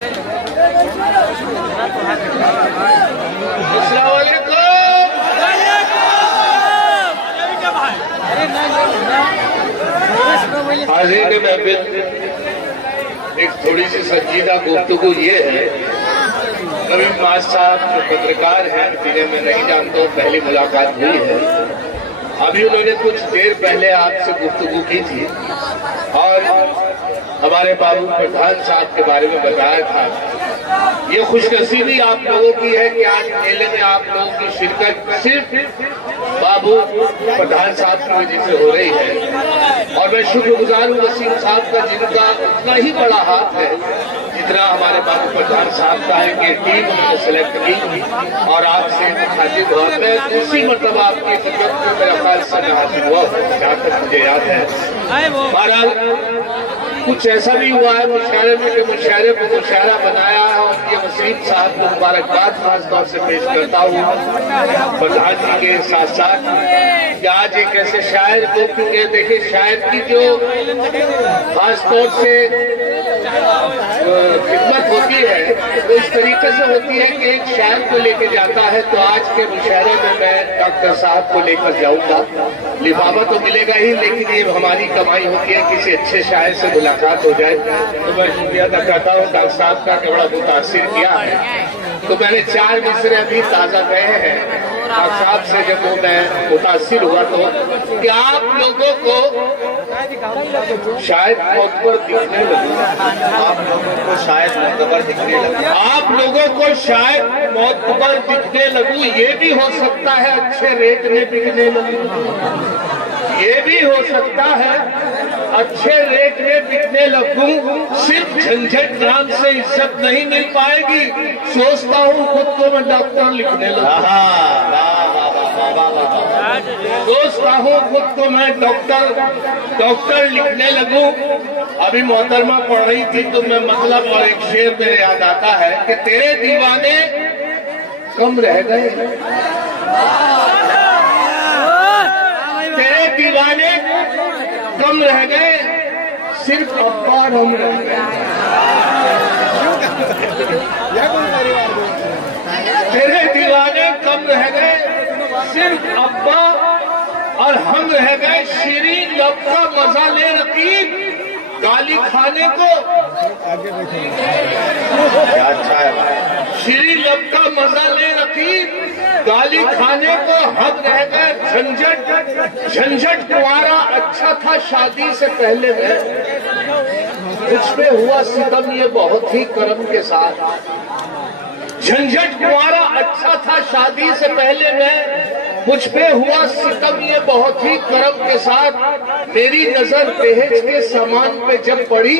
हाजिर महफिल, एक थोड़ी सी संजीदा गुफ्तगू ये है। कभी माज साहब जो पत्रकार हैं जिन्हें मैं नहीं जानता, पहली मुलाकात हुई है। अभी उन्होंने कुछ देर पहले आपसे गुफ्तगू की थी और हमारे बाबू पठान साहब के बारे में बताया था। ये खुशनसीबी आप लोगों की है कि आज मेले में आप लोगों की शिरकत सिर्फ बाबू पठान साहब की वजह से हो रही है। और मैं शुक्रगुजार हूँ वसीम साहब का, जिनका उतना ही बड़ा हाथ है जितना हमारे बाबू पठान साहब का है कि टीम उन्होंने सेलेक्ट की और आपसे हाजिर हुआ। मैं दूसरी मरतबा आपकी खिदमत में मेरा ख्याल से हाजिर हुआ, जहाँ तक मुझे याद है। बहरहाल कुछ ऐसा भी हुआ है मुशायरे में कि मुशायरे को मुशायरा बनाया है और ये वसीम साहब को मुबारकबाद खास तौर से पेश करता हूँ पठान जी के साथ साथ कि आज एक ऐसे शायर को, क्योंकि देखिए शायर की जो खास तौर से खिदमत होती है वो इस तरीके से होती है कि एक शायर को लेके जाता है। तो आज के मुशायरे में मैं डॉक्टर साहब को लेकर जाऊंगा। लिफाफा तो मिलेगा ही, लेकिन ये हमारी कमाई होती है किसी अच्छे शायर से मुलाकात हो जाए। तो मैं शुक्रिया अदा करता हूँ डॉक्टर साहब का कि बड़ा मुतासिर किया है। तो मैंने 4 मिसरे अभी ताज़ा गए हैं डॉक्टर साहब से, जब वो मैं मुतासिर हुआ तो कि आप लोगों को शायद मौत पर दिखने लगूं, आप लोगों को शायद मौत पर दिखने लगूं, आप लोगों को शायद मौत पर दिखने लगूं। ये भी हो सकता है अच्छे रेट में बिकने लगूं, ये भी हो सकता है अच्छे रेट में बिकने लगूं। सिर्फ झंझट नाम से इज्जत नहीं मिल पाएगी। सोचता हूँ खुद को मैं डॉक्टर लिखने लगूं, सोचता हूँ खुद को मैं डॉक्टर लिखने लगूं। अभी मोहतरमा पढ़ रही थी तो मैं मतलब और एक शेर मेरे याद आता है कि तेरे दीवाने कम रह गए, तेरे दीवाने कम रह गए, सिर्फ अब्बा और हम रह गए। तेरे दीवाने कम रह गए, सिर्फ अब्बा और हम रह गए। शीरीन लब का मजा ले रकीब, गाली खाने को क्या अच्छा है। शीरीन लब का मजा ले रकीब, गाली खाने को हम रह गए। झंझट कुंवारा अच्छा था शादी से पहले में, मुझ पे हुआ सितम ये बहुत ही करम के साथ। झंझट कुंवारा अच्छा था शादी से पहले में, मुझ पे हुआ सितम ये बहुत ही करम के साथ। मेरी नजर दहेज के सामान पे जब पड़ी,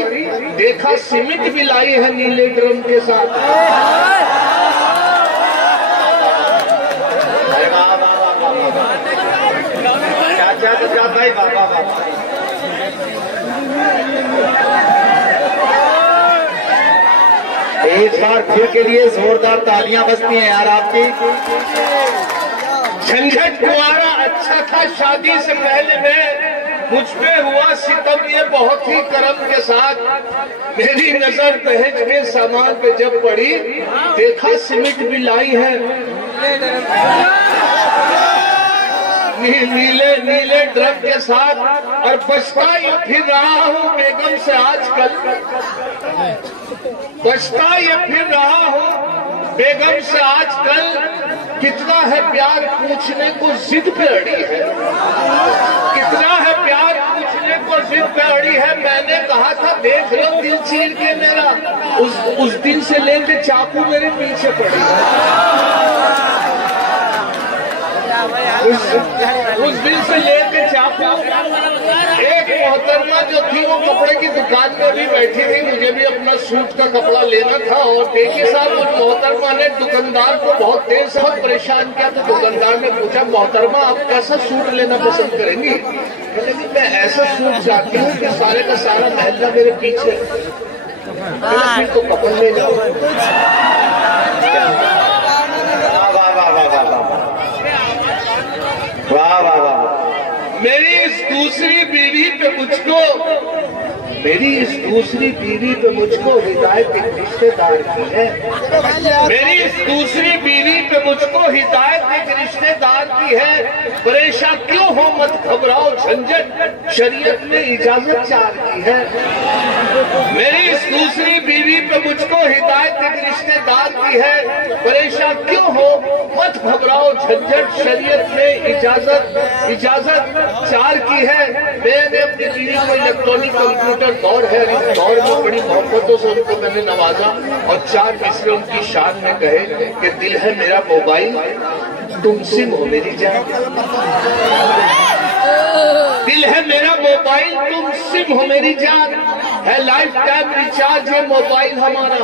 देखा सीमेंट भी लाई है नीले ड्रम के साथ। एक बार फिर के लिए जोरदार तालियां बजती हैं यार आपकी। झंझट कुंवारा अच्छा था शादी से पहले में, मुझ पे हुआ सितम ये बहुत ही करम के साथ। मेरी नजर दहेज के सामान पे जब पड़ी, देखा सीमेंट भी लाई है नीले ड्रम के साथ। और बचता ये फिर रहा हूँ बेगम से आजकल, बचता ये फिर रहा हूँ बेगम से आजकल। कितना है प्यार पूछने को जिद पे अड़ी है, कितना है प्यार पूछने को जिद पे अड़ी है। मैंने कहा था देख लो दिल चीर के मेरा, उस दिन से लेके चाकू मेरे पीछे पड़ी है। उस दिन से लेके चाकू। एक मोहतरमा जो थी वो कपड़े की दुकान में भी बैठी थी, मुझे भी अपना सूट का कपड़ा लेना था। और देखिए साहब, उस मोहतरमा ने दुकानदार को बहुत देर से परेशान किया। तो दुकानदार ने पूछा, मोहतरमा आप कैसा सूट लेना पसंद करेंगी? लेकिन मैं ऐसा सूट चाहती हूँ कि सारे का सारा महल्ला मेरे पीछे। फिर तो कपड़ा ले जाओ। वाह वाह वाह। मेरी इस दूसरी बीवी पे मुझको मेरी इस दूसरी बीवी पे मुझको हिदायत एक रिश्तेदार की है। मेरी इस दूसरी बीवी पे मुझको हिदायत एक रिश्तेदार की है। परेशान क्यों हो मत घबराओ, झंझट शरीयत में इजाजत 4 की है। मेरी इस दूसरी बीवी पे मुझको हिदायत एक रिश्तेदार की है। परेशान क्यों हो मत घबराओ, झंझट शरीयत में इजाजत 4 की है। मैंने अपनी बीवी को इलेक्ट्रॉनिक कंप्यूटर दौर है, इस दौर में बड़ी मोहब्बतों से उनको मैंने नवाजा और 4 मिसरे उनकी शान में कहे कि दिल है मेरा मोबाइल, तुम सिम हो मेरी जान। दिल है मेरा मोबाइल, तुम सिम हो मेरी जान। है लाइफ टाइम रिचार्ज है मोबाइल हमारा।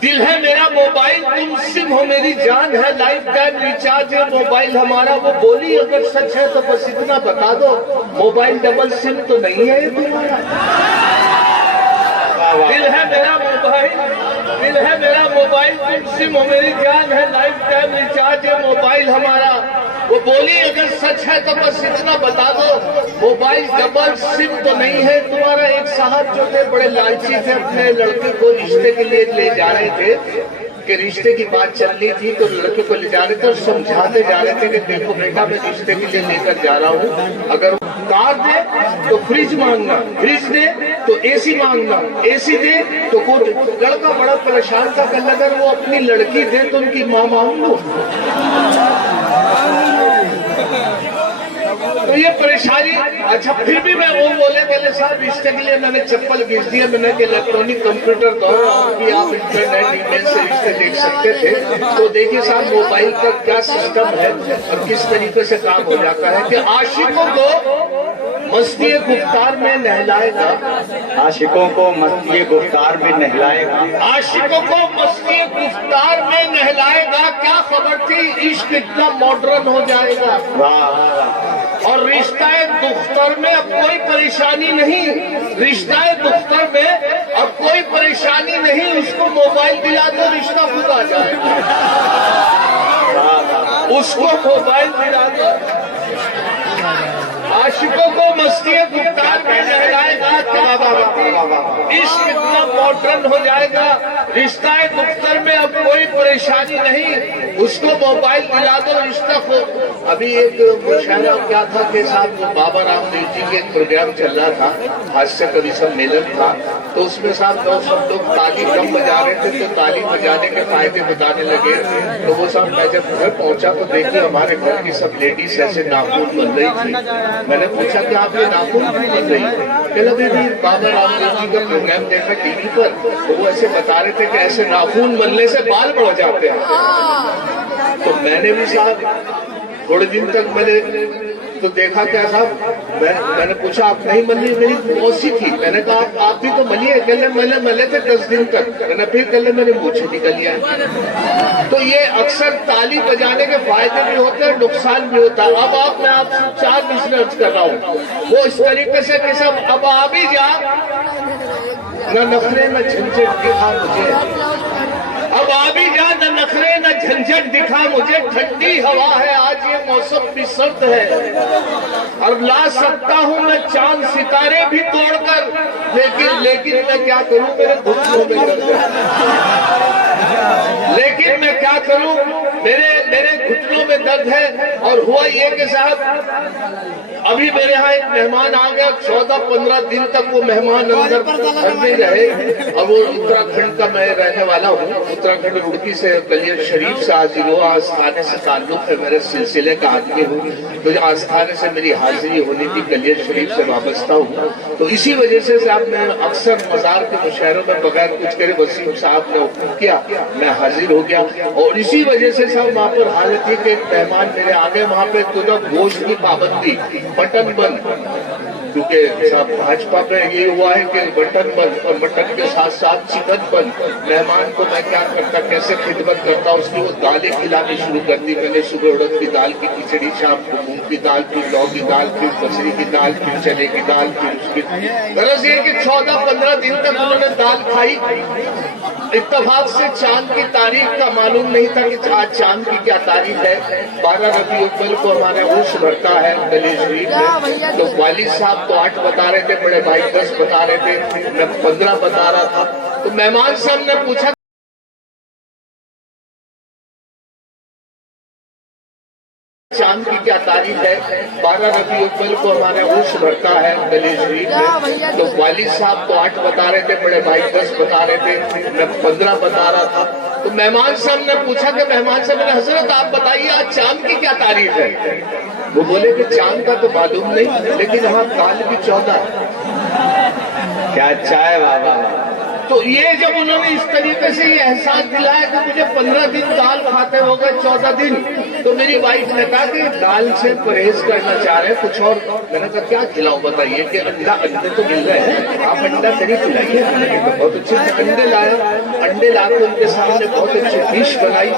दिल है मेरा मोबाइल, तुम सिम हो मेरी जान। है लाइफ टाइम रिचार्ज है मोबाइल हमारा। वो बोली अगर सच है तो बस इतना बता दो, मोबाइल डबल सिम तो नहीं है ये तुम्हारा। दिल है मेरा मोबाइल, दिल है मेरा मोबाइल, तुम सिम हो मेरी जान। है लाइफ टाइम रिचार्ज है मोबाइल हमारा। वो बोली अगर सच है तो बस इतना बता दो, मोबाइल डबल सिम तो नहीं है तुम्हारा। एक साहब जो थे बड़े लालची थे, अपने लड़के को रिश्ते के लिए ले जा रहे थे कि रिश्ते की बात चल रही थी, तो लड़के को ले जा रहे थे और समझाते जा रहे थे कि देखो बेटा मैं रिश्ते के लिए लेकर जा रहा हूँ, अगर कार दे तो फ्रिज मांगना, फ्रिज दे तो एसी मांगना, एसी दे तो कोट। लड़का बड़ा परेशान था, कल अगर वो अपनी लड़की दे तो उनकी माँ मांग लो। तो ये परेशानी। अच्छा फिर भी मैं वो बोले पहले साहब रिश्ते के लिए मैंने चप्पल भेज दिया, मैंने कि इलेक्ट्रॉनिक कंप्यूटर दौर कि आप इंटरनेट ईमेल से रिश्ते देख सकते थे। तो देखिए साहब मोबाइल का क्या सिस्टम है और किस तरीके से काम हो जाता है कि आशिकों को मस्ती गुफ्तार में नहलाएगा, आशिकों को मस्ती गुफ्तार में नहलाएगा, आशिकों को मस्ती गुफ्तार में नहलाएगा। क्या खबर थी इश्क इतना मॉडर्न हो जाएगा। और रिश्ता दुख्तर में अब कोई परेशानी नहीं, रिश्ता दुख्तर में अब कोई परेशानी नहीं। उसको मोबाइल दिला दो रिश्ता खुद आ जाएगा। उसको मोबाइल दिला दो, आशिकों को मस्ती गुफ्तार में नहलाएगा। इश्क इतना मॉडर्न हो जाएगा, रिश्ता गुफ्तर में अब कोई परेशानी नहीं। उसको मोबाइल दिला दो रिश्ता को। अभी एक मुशायरा क्या था कि साहब बाबा रामदेव जी के एक प्रोग्राम चल रहा था, हास्य कवि सम्मेलन था, तो उसमें साहब सब लोग ताली कम बजा रहे थे, तो ताली बजाने के फायदे बताने लगे। तो वो साहब मैं जब घर पहुंचा तो देखिए हमारे घर की सब लेडीज ऐसे नाखून बन रही थी। मैंने पूछा कि आप ये नाखून क्यों बन रही है? कहला बेबी बाबा रामदेव जी का प्रोग्राम देखा टीवी पर, तो वो ऐसे बता रहे थे कि ऐसे नाखून बनने से बाल बढ़ जाते हैं। तो मैंने भी साहब थोड़े दिन तक मैंने तो देखा क्या साहब, मैंने पूछा आप नहीं मली? मेरी मौसी थी। मैंने कहा आप भी तो मलिए। कहले मैंने मले थे 10 दिन तक। मैंने फिर कहले मैंने मुझे निकल लिया। तो ये अक्सर ताली बजाने के फायदे भी होते हैं, नुकसान भी होता है। अब आप मैं आपसे 4 बिजनेस कर रहा हूँ, वो इस तरीके से कि सब अब आ भी जा न नखरे न झंझट दिखा मुझे, अब आ भी जा न नखरे न झंझट दिखा मुझे। ठंडी हवा है आज ये मौसम भी सर्द है और ला सकता हूँ मैं चांद सितारे भी तोड़कर, लेकिन मैं क्या करूँ मेरे घुटनों में दर्द है। लेकिन मैं क्या करूं मेरे घुटनों में दर्द है। और हुआ ये कि साहब अभी मेरे यहाँ एक मेहमान आ गया, 14-15 दिन तक वो मेहमान अंदर घर में रहे। और वो उत्तराखंड का मैं रहने वाला हूँ, उत्तराखंड रुड़की से कलियर शरीफ से हाजिर हुआ। आस्थाने से ताल्लुक है, मेरे सिलसिले का आदमी हूँ, तो आस्थाने से मेरी हाजिरी होनी थी, कलियर शरीफ से वाबस्ता हूँ। तो इसी वजह से साहब मैं अक्सर मजार के मुशायरों में बगैर कुछ करे वसीम साहब ने हुक्म किया, मैं हाजिर हो गया। और इसी वजह से साहब वहाँ पर हालत थी कि मेहमान मेरे आगे वहाँ पे तो गोश्त की पाबंदी, मटन बंद, क्योंकि साहब भाजपा में ये हुआ है कि मटन बंद और मटन के साथ साथ चिकन बंद। मेहमान को मैं क्या करता, कैसे खिदमत करता, उसकी वो दालें खिलानी शुरू कर दी मैंने। सुबह उड़द की दाल की खिचड़ी, शाम को मूंग की दाल, फिर लौ की दाल, फिर मछली की दाल, फिर चने की दाल, फिर उसकी गरज ये कि 14-15 दिन तक उन्होंने दाल खाई। इत्तेफाक से चांद की तारीख का मालूम नहीं था कि आज चांद की क्या तारीख है। 12 रबी अव्वल को हमारे उर्स भरता है गले शरीफ में। तो वालिद साहब तो 8 बता रहे थे, बड़े भाई 10 बता रहे थे, मैं 15 बता रहा था। तो मेहमान साहब ने पूछा चांद की क्या तारीख है। 12 रबी अव्वल को हमारे उर्स भरता है गले शरीफ में। तो वालिद साहब तो 8 बता रहे थे, बड़े भाई 10 बता रहे थे, मैं 15 बता रहा था। तो मेहमान साहब ने पूछा कि मेहमान साहब ने हजरत आप बताइए आज चांद की क्या तारीख है। वो बोले कि चांद का तो मालूम नहीं, लेकिन हाँ काल भी 14 है। क्या अच्छा है बाबा। तो ये जब उन्होंने इस तरीके से ये एहसास दिलाया कि मुझे 15 दिन दाल खाते हो गए 14 दिन, तो मेरी वाइफ ने कहा कि दाल से परहेज करना चाह रहे हैं कुछ और। मैंने कहा क्या खिलाऊं बताइए कि अंडे तो मिल रहे हैं, आप अंडा करी खिलाइए। तो बहुत अच्छे अंडे लाया, अंडे लाकर उनके सामने बहुत अच्छी डिश बनाई,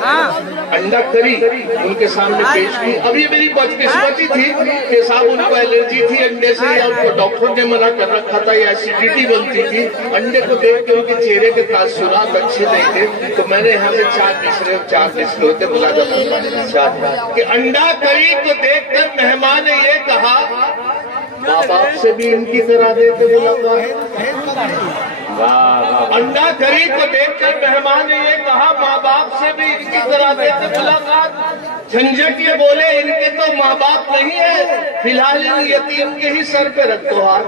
अंडा करी उनके सामने पेश की। अब ये मेरी बदकिस्मती थी कि साहब उनको एलर्जी थी अंडे से, या उनको डॉक्टर ने मना कर रखा था, या एसिडिटी बनती थी। अंडे को देख के उनके चेहरे के तासुरात अच्छे नहीं थे। तो मैंने यहाँ से 4 मिसरे होते बुला कि अंडा करी को देखकर मेहमान ने ये कहा माँ बाप से भी इनकी करा देते मुलाकात। अंडा करी को देखकर मेहमान ने ये कहा माँ बाप से भी इनकी करा देते मुलाकात। झंझट ये बोले इनके तो माँ बाप नहीं है, फिलहाल इन यतीम के ही सर पे रख दो हाथ।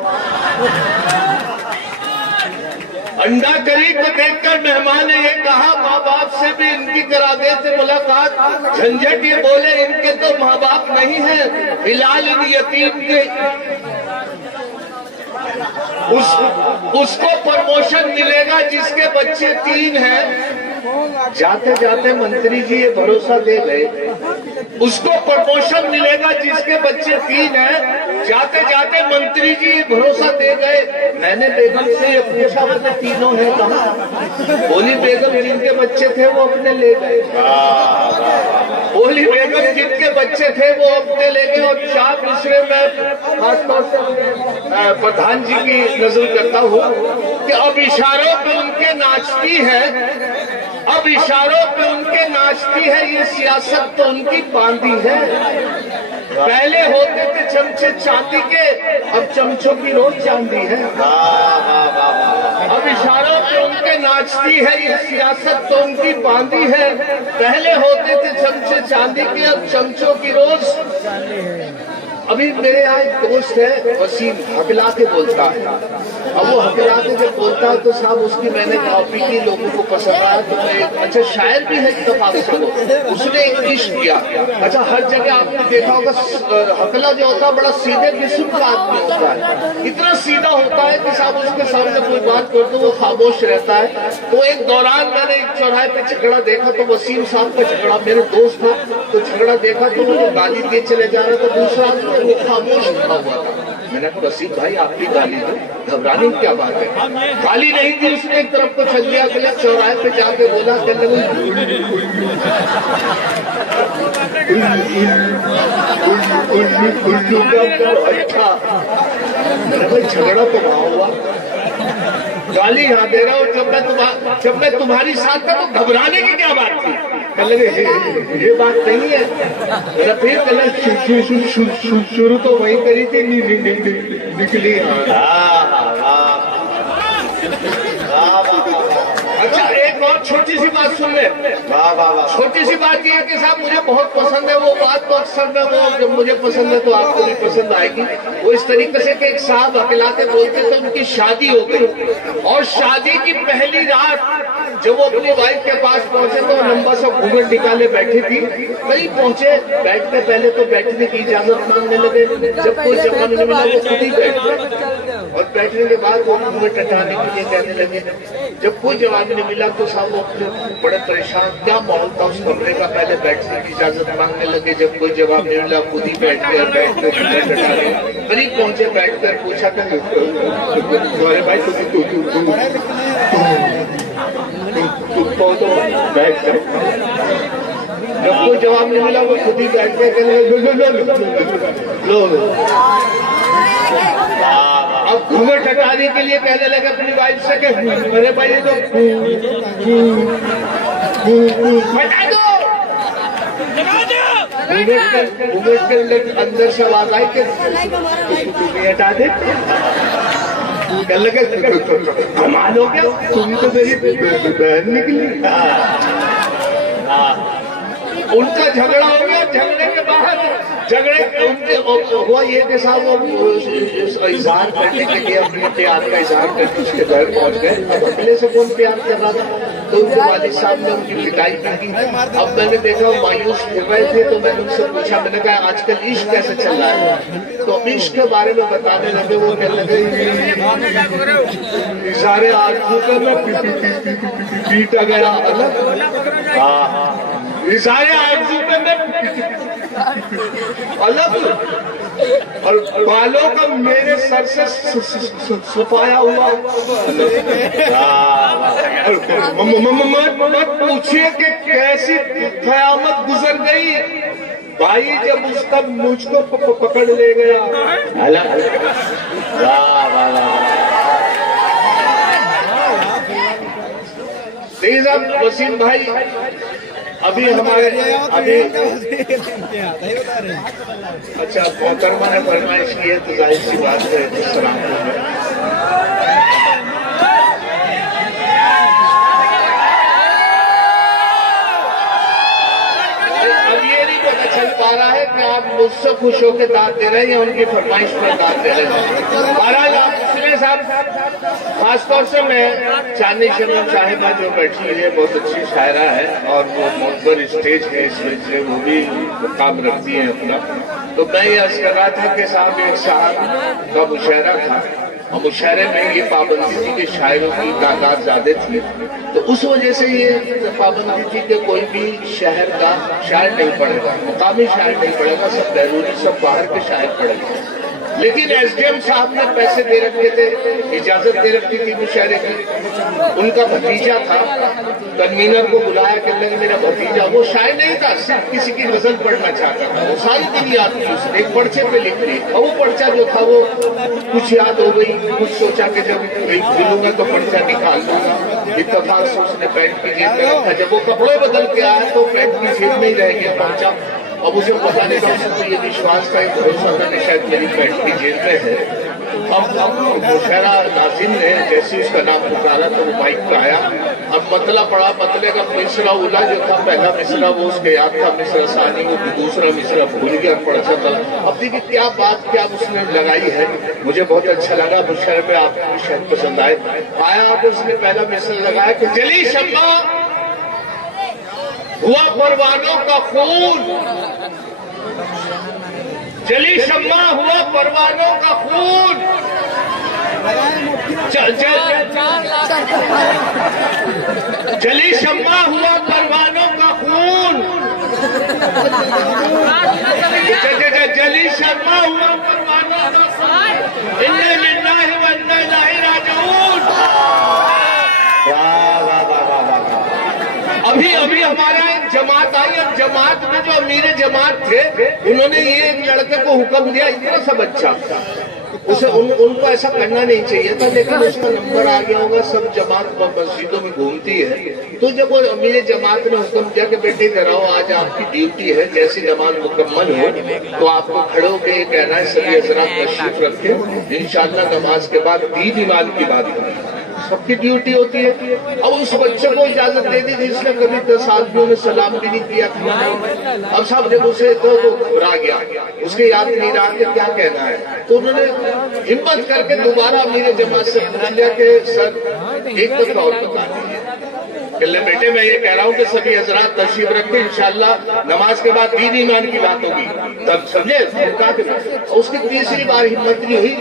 अंडा करी को देखकर मेहमान ने ये कहा माँ बाप से भी इनकी करा देते मुलाकात। झंझट ये बोले इनके तो माँ बाप नहीं है, फिलहाल इन यतीम के उसको प्रमोशन मिलेगा जिसके बच्चे 3 हैं। जाते जाते मंत्री जी ये भरोसा दे गए, उसको प्रमोशन मिलेगा जिसके बच्चे 3 हैं। जाते जाते मंत्री जी ये भरोसा दे गए। मैंने बेगम से ये पूछा वो तीनों हैं कहाँ। बोली बेगम जिनके बच्चे थे वो अपने ले गए। बोली बेगम जिनके बच्चे थे वो अपने ले गए। और 4 मिसरे में खासतौर से प्रधान जी की नजर करता हूँ कि अब इशारों पे उनके नाचती है, अब इशारों पे उनके नाचती है, ये सियासत तो उनकी बांधी है। पहले होते थे चमचे चांदी के, अब चमचों की रोज चांदी है। अब इशारों पे उनके नाचती है, ये सियासत तो उनकी बांधी है। पहले होते थे चमचे चांदी के, अब चमचों की रोज। अभी मेरे यहाँ एक दोस्त है वसीम, हकला के बोलता है। अब वो हकला के जब बोलता है तो साहब उसकी मैंने कॉपी की, लोगों को पसंद आया। तो मैं अच्छा शायर भी है इत्तेफाक से, उसने एक डिश किया। अच्छा हर जगह आपने देखा होगा हकला जो होता है बड़ा सीधे किस्म का आदमी होता है, इतना सीधा होता है कि साहब उसके सामने कोई बात कर दो वो खामोश रहता है। तो एक दौरान मैंने एक चौराहे पे झगड़ा देखा, तो वसीम साहब का झगड़ा, मेरे दोस्त था, तो झगड़ा देखा तो वो गाली दिए चले जा रहा था, दूसरा वो खामोश खड़ा हुआ था। मैंने कहा वसीम भाई आप भी गाली दो, घबराने की क्या बात है। गाली नहीं थी, उसने एक तरफ को चल दिया, गलत चौराहे पे जाके बोला अच्छा। मैंने भाई झगड़ा तो वहां हुआ, गाली यहाँ दे रहा हूँ। जब मैं तुम्हारी साथ था तो घबराने की क्या बात थी। कह लगे ये बात नहीं है। मेरा फिर कल शुरू तो वही करी थी, निकली। अच्छा एक और छोटी सी बात सुन ले। छोटी सी बात ये है कि साहब मुझे बहुत पसंद है वो बात, तो अक्सर मैं वो जब मुझे पसंद है तो आपको भी पसंद आएगी। वो इस तरीके से कि एक साहब अकेलाते बोलते थे उनकी शादी हो गई, और शादी की पहली रात जब वो अपनी वाइफ के पास पहुंचे तो लंबा सा घूंघट निकाले बैठी थी। कहीं पहुंचे, बैठने पहले तो बैठने की इजाजत मांगने लगे, जब कोई जगह नहीं मिला वो खुद ही बैठ गए, और बैठने के बाद वो घूंघट हटाने के लिए कहने लगे। जब कोई जवाब नहीं मिला तो साहब वो बड़े परेशान, क्या माहौल था उस कमरे का, पहले बैठने की इजाजत मांगने लगे, जब कोई जवाब नहीं मिला खुद ही बैठ गए, बैठकर घूंघट हटाने। करीब पहुंचे, बैठकर पूछा तुम्हारे भाई तो बैठ कर। जब कोई जवाब नहीं मिला वो खुद ही बैठ के कहने लो। अब घूंघट हटाने के लिए कहने लगे अपनी वाइफ से कि अरे भाई ये तो हटा दो। घूंघट के अंदर से आवाज आई कि तुम्हें हटा दे। कहने लगे कमाल हो गया, तुम तो मेरी बहन निकली। उनका झगड़ा हो गया। झगड़े के बाद उनके हुआ ये कि साहब वो इजहार करने के लिए अपने प्यार का इजहार करके उसके घर पहुंच गए। अब अगले से कौन प्यार कर रहा था, तो उनके वालिद साहब ने उनकी पिटाई की। अब मैंने देखा मायूस फिर रहे थे, तो मैंने उनसे पूछा, मैंने कहा आजकल इश्क कैसे चल रहा है, तो इश्क के बारे में बताने लगे। वो कहने लगे सारे आरजू का पीटा गया अलग। सारे आरजू अलग और बालों का मेरे सर से सफाया हुआ। मत पूछिए कि कैसी कयामत गुजर गई भाई जब उसका मुझको पकड़ ले गया। देखिए साहब वसीम भाई, अभी हमारे अच्छा मोहतरमा ने फरमाइश की है तो जाहिर सी बात है तो सलाम अब ये नहीं पता चल पा रहा है कि आप मुझसे खुश होकर दाद दे रहे हैं या उनकी फरमाइश पर दाद दे रहे हैं। बहरहाल आप सुने साहब, खासतौर से मैं चांदनी शमीम साहिबा जो बैठी है बहुत अच्छी शायरा है और वो मुनवर स्टेज है, इस वजह से वो भी काम रखती है अपना। तो मैं ये अर्ज कर रहा था कि साहब एक साहब का मुशायरा था और मुशायरे में ये पाबंदी थी कि शायरों की तादाद ज्यादा थी, तो उस वजह से ये पाबंदी थी कि कोई भी शहर का शायर नहीं पढ़ेगा, मुकामी शायर नहीं पढ़ेगा, सब बैरूनी सब बाहर के शायर पढ़ेंगे। लेकिन एसडीएम साहब ने पैसे दे रखे थे, इजाजत दे रखी थी मुशायरे की। उनका भतीजा था, कन्वीनर को बुलाया कि मेरा भतीजा, वो शायर नहीं था, सिर्फ किसी की गजल पढ़ना चाहता था। वो सारी दिन याद थी उसने, एक पर्चे पे लिख ली और वो पर्चा जो था वो कुछ याद हो गई, कुछ सोचा कि जब खुलूंगा तो पर्चा निकाल लूंगा। इत्तेफाक से उसने पैंट की जेब में रखा, जब वो कपड़े बदल के आया तो पैंट की जेब में ही रह गया पर्चा। अब उसे पता नहीं था, उसे तो ये विश्वास था, भरोसा था कि शायद मेरी पैंट की जेब में है। अब मुशायरा नाज़िम ने जैसे उसका नाम पुकारा तो वो माइक पे आया। अब मतला पड़ा, मतले का मिसरा उला जो था, पहला मिसरा वो उसके याद था, मिसरा सानी वो दूसरा मिसरा भूल गया, पढ़ा था। अब देखिए क्या बात क्या उसने लगाई है, मुझे बहुत अच्छा लगा। मुशायरे पे आपको शायद पसंद आया तो उसने पहला मिसरा लगाया कि जली शम्मा हुआ परवानों का खून, जली शम्मा हुआ परवानों का खून, जली शम्मा हुआ परवानों का खून, जली शम्मा हुआ परवानों का खून, इन्ना लिल्लाहि व इन्ना इलैहि राजिऊन। अभी हमारा एक जमात आई, अब जमात में जो अमीर जमात थे उन्होंने ये एक लड़के को हुक्म दिया, इतना सब अच्छा उसे उनको ऐसा करना नहीं चाहिए था, लेकिन उसका नंबर आ गया होगा, सब जमात मस्जिदों में घूमती है। तो जब वो अमीर जमात ने हुक्म दिया कि बेटे कराओ आज आपकी ड्यूटी है, जैसी नमाज मुकम्मल हो तो आपको खड़े होकर कहना है सभी हज़रात तशरीफ रखें, इंशाअल्लाह नमाज के बाद 3 इमाम की बात करें, सबकी ड्यूटी होती है। अब उस बच्चे को इजाजत दे दी जिसने कभी 10 आदमियों ने सलाम भी नहीं किया था। अब साहब जब उसे तो घबरा गया, उसके याद नहीं रहा कि क्या कहना है, तो उन्होंने हिम्मत करके दोबारा मेरे जमात से पूछ लिया कि सर एक दफा और बता दीजिए। कहले बेटे मैं ये कह रहा हूँ कि सभी हजरात तशरीफ रखें, इंशाअल्लाह नमाज के बाद 3 ईमान की बात होगी, तब समझे। उसकी तीसरी बार हिम्मत नहीं हुई,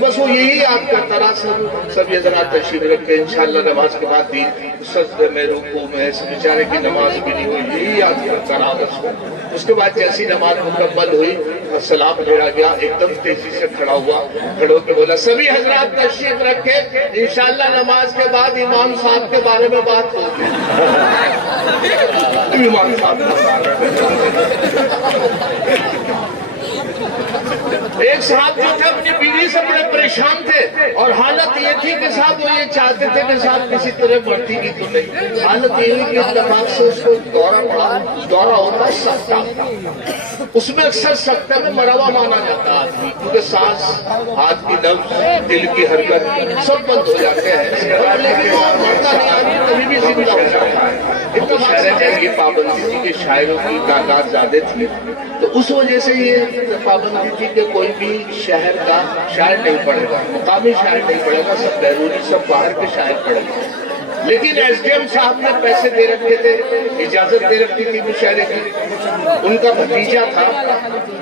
बस वो यही याद करता रहा सभी हजरात तशरीफ रखें, इंशाअल्लाह नमाज के बाद 3 सजदे में रुकू में इस बेचारे की नमाज भी नहीं हुई, यही याद करता रहा बस। उसके बाद जैसी नमाज मुकम्मल हुई सलाम फेरा गया, एकदम तेजी से खड़ा हुआ, खड़ो के बोला सभी हजरात तशरीफ रखे, इंशाअल्लाह नमाज के बाद इमाम साहब के बारे में बात होगी। इमाम साहब एक साहब जो थे अपनी बीवी से बड़े परेशान थे और हालत ये थी कि साहब वो ये चाहते थे कि साहब किसी तरह बढ़ती की तो नहीं, हालत ये हुई कि दिमाग से उसको दौरा होता है सख्ता, उसमें अक्सर सख्ता में मरवा माना जाता है आदमी, क्योंकि सांस, हाथ की नब्ज, दिल की हरकत सब बंद हो जाते हैं, लेकिन वो मरता नहीं, आदमी कभी भी जिंदा हो जाता है। ये पाबंदी थी कि शायरों की तादाद ज्यादा थी, तो उस वजह से ये पाबंदी थी कि कोई भी शहर का शायर नहीं पढ़ेगा, मुकामी शायर नहीं पढ़ेगा, सब बैरूनी, सब बाहर के शायर पढ़ेंगे। लेकिन एसडीएम साहब ने पैसे दे रखे थे, इजाजत दे रखी थी मुशायरे की। उनका भतीजा था,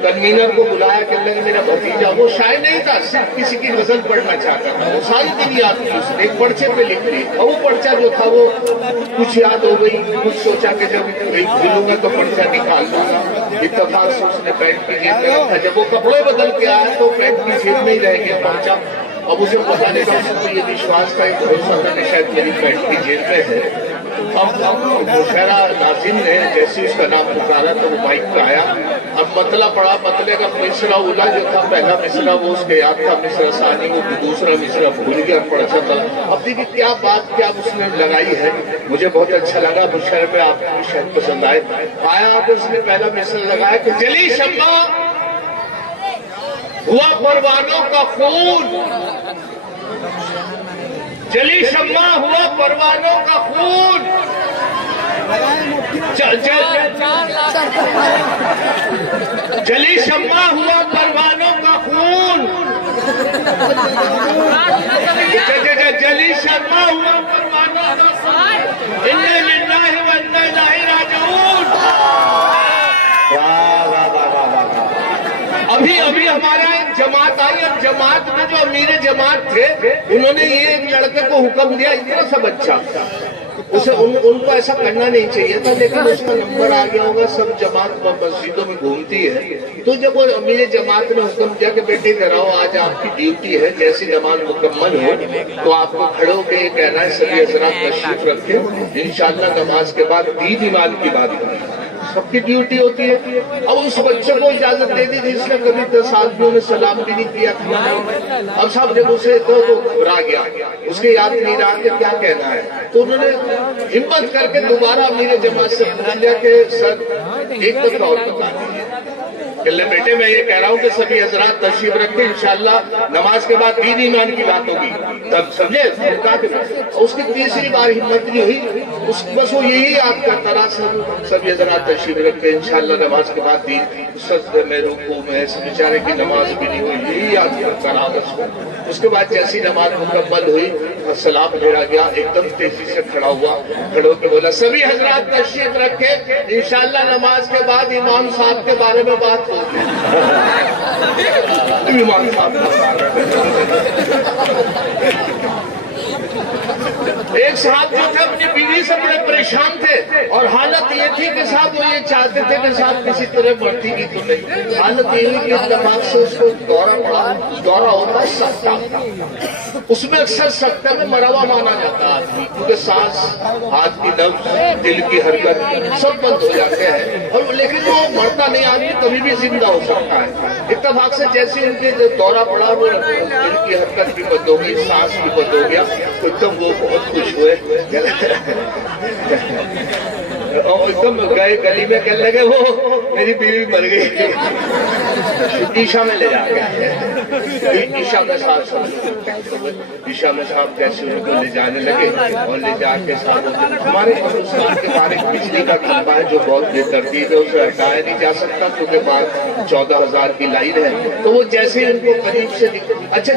कन्वीनर को बुलाया कि मेरा भतीजा, वो शायर नहीं था, सिर्फ किसी की गजल पढ़ना चाहता था, वो सारी दिन याद की उसने, एक पर्चे पे लिख ली, और वो पर्चा जो था वो कुछ याद हो गई, कुछ सोचा कि जब भूलूंगा तो पर्चा निकाल दूंगा, इत्तेफाक से उसने पैंट की जेब में रखा। जब वो कपड़े बदल के आया तो पैंट की जेब में ही रह गया पर्चा। अब उसे पता नहीं था, उसको ये विश्वास था, भरोसा था कि शायद मेरी पैंट की जेब में है। अब मुशहरा नाज़िम ने जैसे उसका नाम पुकारा तो वो माइक पे आया, अब मतला पड़ा, मतले का मिसरा उला जो था, पहला मिसरा वो उसके याद था, मिसरा सानी वो दूसरा मिसरा भूल गया, पढ़ा था। अब देखिए क्या बात क्या उसने लगाई है, मुझे बहुत अच्छा लगा, मुशहरे पे आपको शायद पसंद आया तो उसने पहला मिसरा लगाया कि जली शम्मा हुआ परवानों का खून, जली शम्मा हुआ परवानों का खून, जली शम्मा हुआ परवानों का खून, जली शम्मा हुआ परवानों का खून, इन्ना लिल्लाहि व इन्ना इलैहि राजिऊन। अभी हमारा एक जमात आई, अब जमात में जो अमीर जमात थे उन्होंने ये एक लड़के को हुक्म दिया, इतना सब अच्छा उसे उनको ऐसा करना नहीं चाहिए था, लेकिन उसका नंबर आ गया होगा, सब जमात मस्जिदों में घूमती है। तो जब वो अमीर जमात ने हुक्म दिया कि बेटे इधर आओ, आज आपकी ड्यूटी है, जैसी नमाज मुकम्मल हो तो आपको खड़े होकर कहना है सभी हज़रात तशरीफ रखें, इंशाअल्लाह नमाज के बाद दीद ईमान की बात करें, सबकी ड्यूटी होती है। अब उस बच्चे को इजाजत दे दी थी, इसने कभी 10 आदमियों ने सलाम भी नहीं किया था। अब साहब जब उसे तो घबरा गया, उसके याद नहीं रहा कि क्या कहना है, तो उन्होंने हिम्मत करके दोबारा मेरे जमात से पूछ लिया कि सर एक दफा और बता दीजिए, बेटे मैं ये कह रहा हूँ कि सभी हजरात तशरीफ रखें, इंशाअल्लाह नमाज के बाद दीन ईमान की बात होगी, तब समझे। उसकी तीसरी बार हिम्मत नहीं हुई, बस वो यही याद करता रहा सभी हजरात तशरीफ रखें, इंशाअल्लाह नमाज के बाद दीन, सजदे में, रुकू में, इस बेचारे की नमाज भी नहीं हुई, यही याद करता रहा बस। उसके बाद जैसी नमाज मुकम्मल हुई और सलाम फेरा गया, एकदम तेजी से खड़ा हुआ, खड़े होकर बोला सभी हजरात तशरीफ रखें, इंशाअल्लाह नमाज के बाद इमाम साहब के बारे में बात होगी। इमाम साहब के बारे में एक साहब जो थे अपनी बीवी से बड़े परेशान थे और हालत ये थी कि साहब वो ये चाहते थे कि साहब किसी तरह बढ़ती की तो नहीं, हालत ये हुई कि दिमाग से उसको दौरा होता है सख्ता, उसमें अक्सर सख्ता में मरवा माना जाता है आदमी, क्योंकि सांस, हाथ की नब्ज, दिल की हरकत सब बंद हो जाते हैं, और लेकिन वो मरता नहीं, आदमी कभी भी जिंदा हो सकता है। इत्तेफाक से जैसे उनके दौरा पड़ा, वो दिल की हरकत भी बंद हो गई, सांस भी बंद हो गया, तो एकदम वो बहुत खुश हुए और एकदम गए गली में कहने लगे वो मेरी बीवी मर गई, ईशा में ले जाके, ईशा के साथ ईशा में साहब कैसे उनको ले जाने लगे और ले जाके साहब हमारे हिंदुस्तान के बारे में बिजली का खंभा है जो बहुत बेतरतीब है, उसे हटाया नहीं जा सकता क्योंकि बाद 14,000 की लाइन है। तो वो जैसे उनको करीब से अच्छा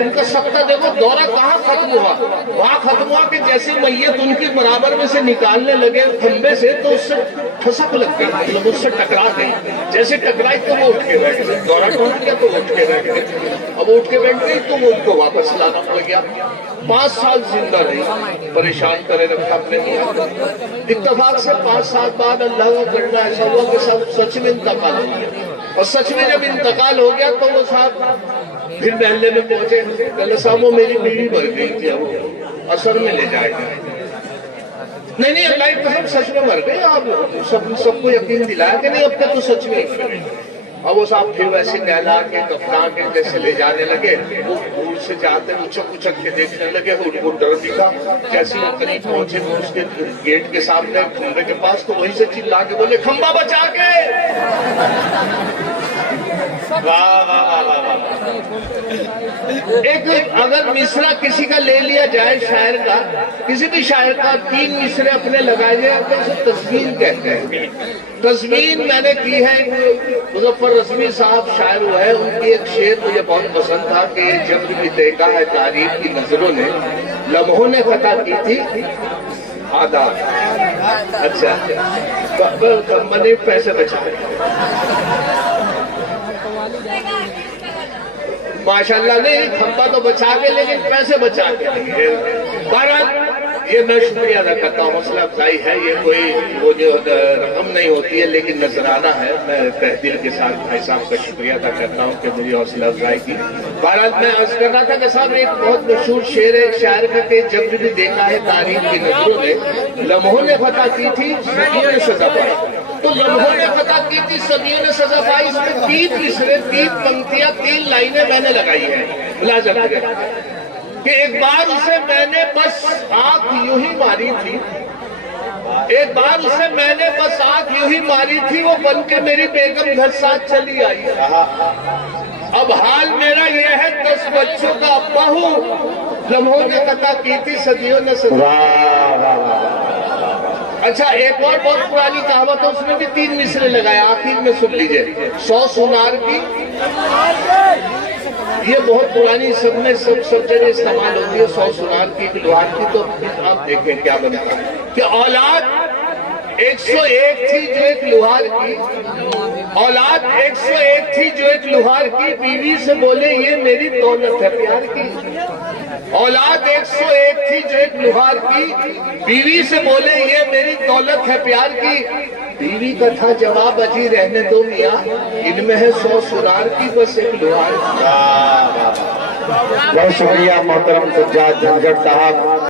उनका सख्ता देखो दौरा कहाँ खत्म हुआ, वहाँ खत्म हुआ कि जैसे मैयत उनकी बराबर में से निकालने लगे खंबे से तो उससे ठसक लग गई, मतलब उससे टकरा गई, जैसे टकराई तो वो उठ के बैठ गए, दौरा टूट गया तो उठ के बैठ गए, अब उठ के बैठ गई तो वो उनको वापस लाना पड़ गया। 5 साल जिंदा रही, परेशान करे रखा अपने को। इत्तेफाक से 5 साल बाद अल्लाह का करना ऐसा हुआ कि सब सच में इंतकाल हो गया, और सच में जब इंतकाल हो गया तो वो साहब फिर महल्ले में पहुंचे, कहले साहब वो मेरी बीवी मर गई थी, अब असर में ले जाएगा। नहीं अल्लाह की कसम सच में मर गए, आप सबको यकीन दिलाया कि नहीं अब तक तो सच में और वो साहब फिर वैसे नहला के कफना के जैसे ले जाने लगे। वो दूर से जाते उचक उचक के देखने लगे, उनको डर दिखा। कैसे वो करीब पहुंचे वो उसके गेट के सामने खंबे के पास, तो वहीं से चिल्ला के बोले खंबा बचा के। वाह वाह वाह वाह। एक अगर मिसरा किसी का ले लिया जाए, शायर का, किसी भी शायर का 3 मिसरे अपने लगाए जाए तो उसे तस्वीर कहते हैं। तस्वीर मैंने की है, मुजफ्फर रज़वी साहब शायर हुए हैं, उनकी एक शेर मुझे बहुत पसंद था कि जब भी देखा है तारीफ की नजरों ने, लम्हों ने खता की थी आदाब। अच्छा मैंने पैसे बचाए माशाल्लाह। नहीं खंबा तो बचा के, लेकिन पैसे बचा के। बहरहाल ये मैं शुक्रिया अदा करता हूँ, हौसला अफजाई है, ये कोई वो जो रकम नहीं होती है लेकिन नजराना है। मैं तहे दिल के साथ भाई साहब का शुक्रिया अदा करता हूँ कि मुझे हौसला अफजाई की। बहरहाल मैं अर्ज कर रहा था कि साहब एक बहुत मशहूर शेर है एक शायर का कि जब भी देखा है तारीफ की नजरों ने, लम्हों ने फतह की थी सदियों ने सजा पाई। तो लम्हों ने फतह की थी सदियों ने सजा पाई, इसमें 3 मिसरे 3 पंक्तियां 3 लाइनें मैंने लगाई है। मुलाज़ा करें कि एक बार उसे मैंने बस आंख यूं ही मारी थी, एक बार उसे मैंने बस आंख यूं ही मारी थी, वो बन के मेरी बेगम घर साथ चली आई। अब हाल मेरा यह है 10 बच्चों का अब्बा हूँ, लम्हों ने कथा की थी सदियों ने सजा। अच्छा एक और बहुत पुरानी कहावत है, उसमें भी 3 मिसरे लगाए, आखिर में सुन लीजिए। 100 सुनार की, ये बहुत पुरानी सब में सब जगह इस्तेमाल होती है। 100 सुनार की लोहार की, तो आप देखें क्या बनता है कि औलाद 101 थी जो एक लोहार की, औलाद 101 थी जो एक लोहार की, बीवी से बोले ये मेरी दौलत है प्यार की। औलाद 101 थी जो एक लोहार की, बीवी से बोले ये मेरी दौलत है प्यार की। बीवी का था जवाब अजी रहने दो मियाँ, इनमें है 100 सुनार की बस एक लोहार की। बहुत शुक्रिया मोहतरम सज्जाद झंझट साहब।